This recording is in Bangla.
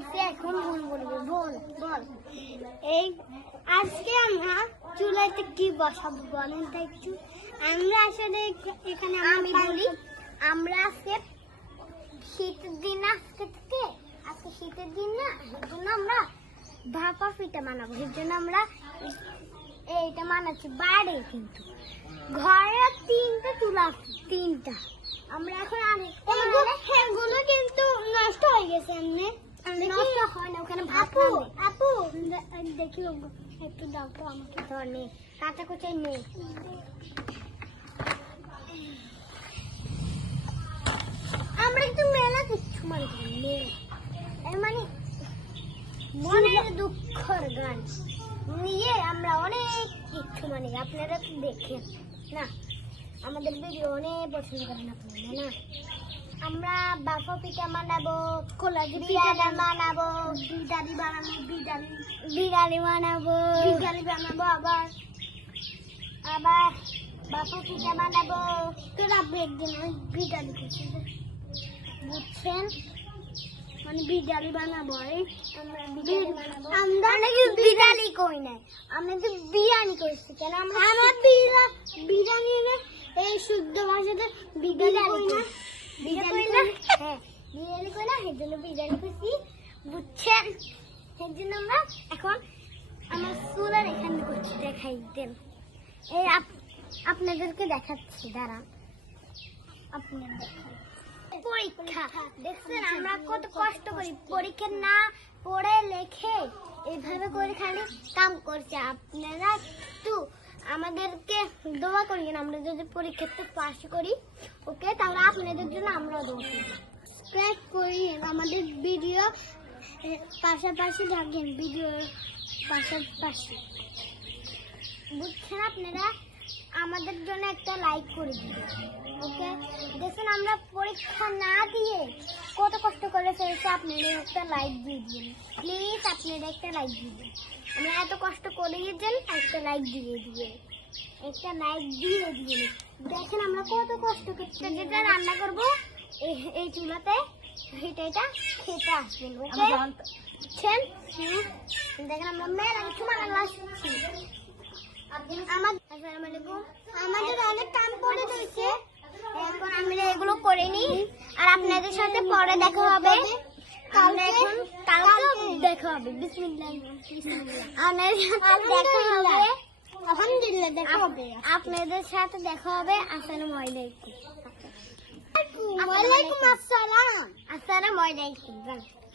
হয়েছে, এখন ভুল বলবো। বল বল। এই আজকে আমরা চুলাতে কি বসাবো বলেন তো একটু। আমরা আসলে এখানে আমি বলি, আমরা আজকে শীতের দিন, আজকে শীতের দিন না, এর জন্য আমরা ভাপা পিঠা বানাবো। এর জন্য আমরা এইটা বানাচ্ছি বাইরে, কিন্তু ঘরে তিনটা চুলা আছে, তিনটা। আমরা এখন এগুলো কিন্তু নষ্ট হয়ে গেছে। এমনি নষ্ট হয় না, ওখানে আপু আপু দেখি একটু দাও তো আমাকে। ধর নে, কাঁচা কুচাই নে। আমরা একটু মেলা কিচ্ছু মানে মনের দুঃখের গান নিয়ে আমরা অনেক কিচ্ছু মানি। আপনারা তো দেখেন না, আমাদের ভিডিও অনেক পছন্দ করেন আপনারা না। আমরা বাফা পিঠা বানাবো, কলাজি পিঠা বানাবো, বিরিয়ানি বানাবো, বিরিয়ানি বানাবো, আবার বাফা পিঠা বানাবো। তোর আপনি একদিন ওই বিরিয়ানি করছি, বুঝছেন? মানে বিরিয়ানি বানাবো। আমরা নাকি বিরিয়ানি কই নাই, আমরা তো বিরিয়ানি করছি। কেন আমার বিরিয়ানি এই শুদ্ধ ভাষাতে বিরিয়ানি কই না, বিরিয়ানি কই না, হ্যাঁ বিরিয়ানি কই না, এর জন্য বিরিয়ানি করছি, বুঝছেন? এর জন্য আমরা এখন আমার চুলার এখানে করছি, দেখাই দেন। এই আপনাদেরকে দেখাচ্ছি, দাঁড়ান আপনাদের দেখাই। পরীক্ষা দেখছেন আমরা কত কষ্ট করি, পরীক্ষা না পড়ে লেখে এইভাবে করে খালি কাম করছে। আপনারা একটু আমাদেরকে দোয়া করিয়েন, আমরা যদি পরীক্ষাতে পাস করি, ওকে? তাহলে আপনাদের জন্য আমরা দোয়া করি, সাবস্ক্রাইব করিয়েন, আমাদের ভিডিও পাশাপাশি থাকেন, ভিডিওর পাশাপাশি, বুঝছেন? আপনারা আমাদের জন্য একটা লাইক করে দিবেন, ওকে? দেখুন আমরা পরীক্ষা না দিয়ে কত কষ্ট করে ফেলছে, আপনারা একটা লাইক দিয়ে দিন প্লিজ, আপনারা একটা লাইক দিবেন। আমরা এত কষ্ট করিয়েছেন, একটা লাইক দিয়ে দিবেন, একটা লাইক দিয়ে দিবেন। দেখেন আমরা কত কষ্ট করছি, যেটা রান্না করবো এই চুলাতে, এটা খেতে আসবেন, ওকে? বুঝছেন? দেখেন আমরা মেলা কিছু বানানো আসছি। আমাদের অনেক কাম পড়ে রয়েছে, এখন আমরা এগুলো করে নিই, আর আপনাদের সাথে পরে দেখা হবে। কালকে দেখা হবে, বিসমিল্লাহ, আলহামদুলিল্লাহ দেখা হবে, আপনাদের সাথে দেখা হবে। আসসালামু আলাইকুম। আসসালামু আলাইকুম।